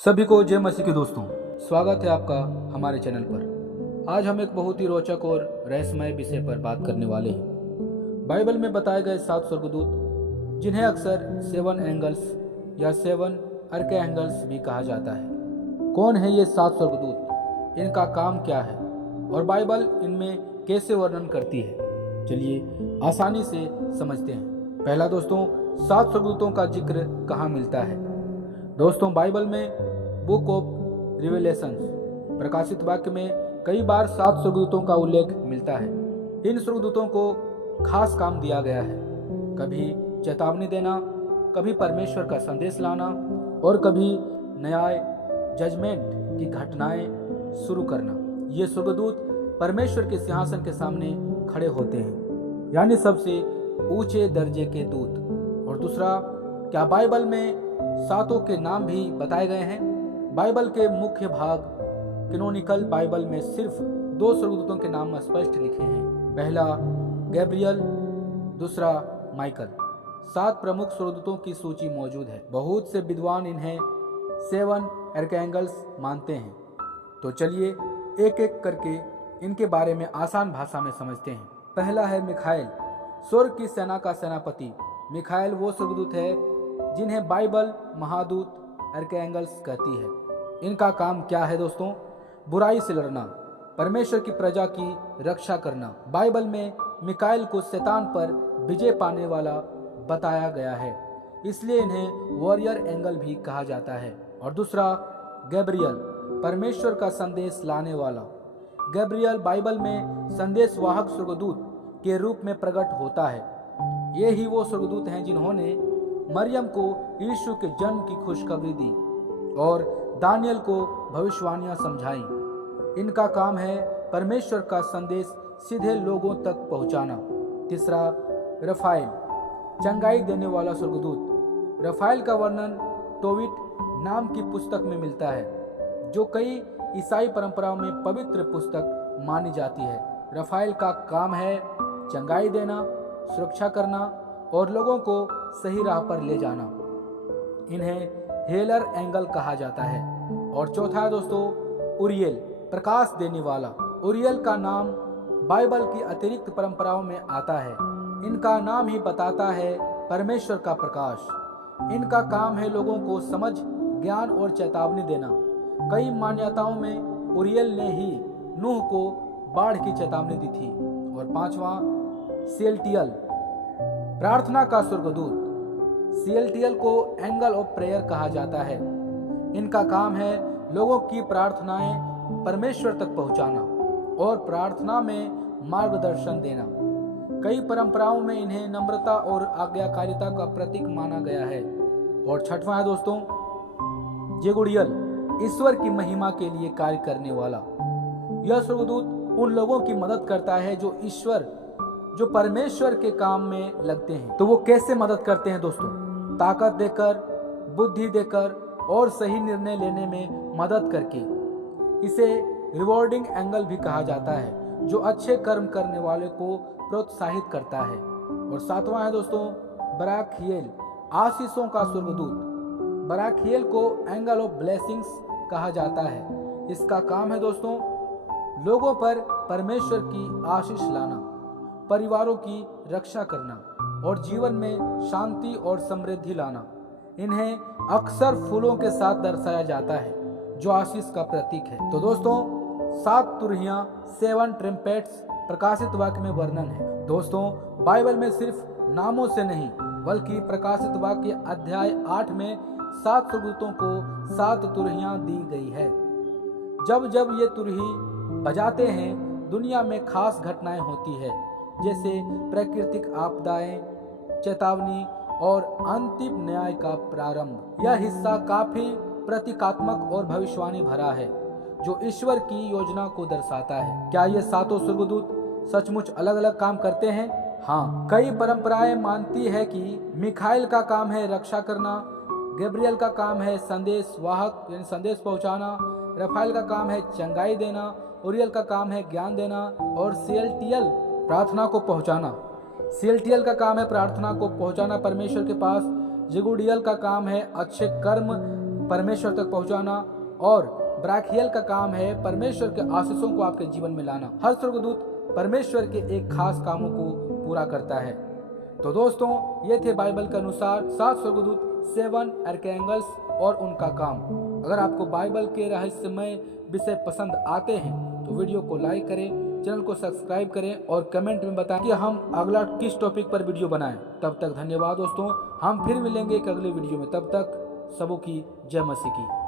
सभी को जय मसीह के दोस्तों, स्वागत है आपका हमारे चैनल पर। आज हम एक बहुत ही रोचक और रहस्यमय विषय पर बात करने वाले हैं। बाइबल में बताए गए 7 स्वर्गदूत, जिन्हें अक्सर 7 एंगल्स या 7 आर्कएंगल्स भी कहा जाता है। कौन है ये 7 स्वर्गदूत, इनका काम क्या है और बाइबल इनमें कैसे वर्णन करती है? चलिए आसानी से समझते हैं। पहला दोस्तों, 7 स्वर्गदूतों का जिक्र कहाँ मिलता है? दोस्तों, बाइबल में बुक ऑफ रिवेलेशंस प्रकाशित वाक्य में कई बार 7 स्वर्गदूतों का उल्लेख मिलता है। इन स्वर्गदूतों को खास काम दिया गया है, कभी चेतावनी देना, कभी परमेश्वर का संदेश लाना और कभी न्याय जजमेंट की घटनाएं शुरू करना। ये स्वर्गदूत परमेश्वर के सिंहासन के सामने खड़े होते हैं, यानी सबसे ऊंचे दर्जे के दूत। और दूसरा, क्या बाइबल में 7 के नाम भी बताए गए हैं? बाइबल के मुख्य भाग कैनोनिकल बाइबल में सिर्फ 2 स्वर्गदूतों के नाम स्पष्ट लिखे हैं। पहला गैब्रियल, दूसरा माइकल। 7 प्रमुख स्वर्गदूतों की सूची मौजूद है। बहुत से विद्वान इन्हें 7 आर्कएंगल्स मानते हैं। तो चलिए एक एक करके इनके बारे में आसान भाषा में समझते हैं। पहला है मिखाएल, स्वर्ग की सेना का सेनापति। मिखाएल वो स्वर्गदूत है जिन्हें बाइबल महादूत आर्कएंगल्स कहती है। इनका काम क्या है दोस्तों? बुराई से लड़ना, परमेश्वर की प्रजा की रक्षा करना। बाइबल में मिकाएल को शैतान पर विजय पाने वाला बताया गया है, इसलिए इन्हें वॉरियर एंगल भी कहा जाता है। और दूसरा गैब्रियल, परमेश्वर का संदेश लाने वाला। गैब्रियल बाइबल में संदेशवाहक स्वर्गदूत के रूप में प्रकट होता है। ये ही वो स्वर्गदूत हैं जिन्होंने मरियम को यीशु के जन्म की खुशखबरी दी और दानियल को भविष्यवाणियां समझाई। इनका काम है परमेश्वर का संदेश सीधे लोगों तक पहुंचाना। तीसरा रफाएल, चंगाई देने वाला स्वर्गदूत। रफाएल का वर्णन टोविट नाम की पुस्तक में मिलता है, जो कई ईसाई परंपराओं में पवित्र पुस्तक मानी जाती है। रफाएल का काम है चंगाई देना, सुरक्षा करना और लोगों को सही राह पर ले जाना। इन्हें हेलर एंगल कहा जाता है। और चौथा है दोस्तों उरियल, प्रकाश देने वाला। उरियल का नाम बाइबल की अतिरिक्त परंपराओं में आता है। इनका नाम ही बताता है परमेश्वर का प्रकाश। इनका काम है लोगों को समझ, ज्ञान और चेतावनी देना। कई मान्यताओं में उरियल ने ही नूह को बाढ़ की चेतावनी दी थी। और पांचवा सियल्टियल, प्रार्थना का स्वर्गदूत। सियल्टियल को एंगल ऑफ प्रेयर कहा जाता है। इनका काम है लोगों की प्रार्थनाएं परमेश्वर तक पहुंचाना और प्रार्थना में मार्गदर्शन देना। कई परंपराओं में इन्हें नम्रता और आज्ञाकारिता का प्रतीक माना गया है। और छठवां है दोस्तों जेगुडियल, ईश्वर की महिमा के लिए कार्य करने वाला। यह स्वर्गदूत उन लोगों की मदद करता है जो परमेश्वर के काम में लगते हैं। तो वो कैसे मदद करते हैं दोस्तों? ताकत देकर, बुद्धि देकर और सही निर्णय लेने में मदद करके। इसे रिवॉर्डिंग एंगल भी कहा जाता है, जो अच्छे कर्म करने वाले को प्रोत्साहित करता है। और सातवां है दोस्तों बराखियल, आशीषों का स्वर्गदूत। बराखियल को एंगल ऑफ ब्लेसिंग्स कहा जाता है। इसका काम है दोस्तों लोगों पर परमेश्वर की आशीष लाना, परिवारों की रक्षा करना और जीवन में शांति और समृद्धि लाना। इन्हें अक्सर फूलों के साथ दर्शाया जाता है, जो आशीष का प्रतीक है। तो दोस्तों 7 तुरहियां, 7 ट्रम्पेट्स प्रकाशित वाक्य में वर्णन है। दोस्तों बाइबल में सिर्फ नामों से नहीं, बल्कि प्रकाशित वाक्य अध्याय 8 में 7 स्वर्गदूतों को 7 तुरहियां दी गई है। जब जब ये तुरही बजाते हैं, दुनिया में खास घटनाएं होती है, जैसे प्राकृतिक आपदाएं, चेतावनी और अंतिम न्याय का प्रारंभ। यह हिस्सा काफी प्रतीकात्मक और भविष्यवाणी भरा है, जो ईश्वर की योजना को दर्शाता है। क्या ये 7 स्वर्गदूत सचमुच अलग अलग काम करते हैं? हाँ, कई परंपराएं मानती है कि मिखाएल का काम है रक्षा करना, गैब्रियल का काम है संदेश वाहक यानी संदेश पहुंचाना, रफाएल का काम है चंगाई देना, उरियल का काम है ज्ञान देना और सियल्टियल प्रार्थना को पहुंचाना। सियल्टियल का काम है प्रार्थना को पहुंचाना परमेश्वर के पास। जेगुडियल का काम है अच्छे कर्म परमेश्वर तक पहुंचाना और ब्राखियल का काम है परमेश्वर के आशीषों को आपके जीवन में लाना। हर स्वर्गदूत परमेश्वर के एक खास कामों को पूरा करता है। तो दोस्तों, ये थे बाइबल के अनुसार 7 स्वर्गदूत, 7 आर्कैंगल्स और उनका काम। अगर आपको बाइबल के रहस्यमय विषय पसंद आते हैं तो वीडियो को लाइक करें, चैनल को सब्सक्राइब करें और कमेंट में बताएं कि हम अगला किस टॉपिक पर वीडियो बनाएं। तब तक धन्यवाद दोस्तों, हम फिर मिलेंगे एक अगले वीडियो में। तब तक सबों की जय मसीह की।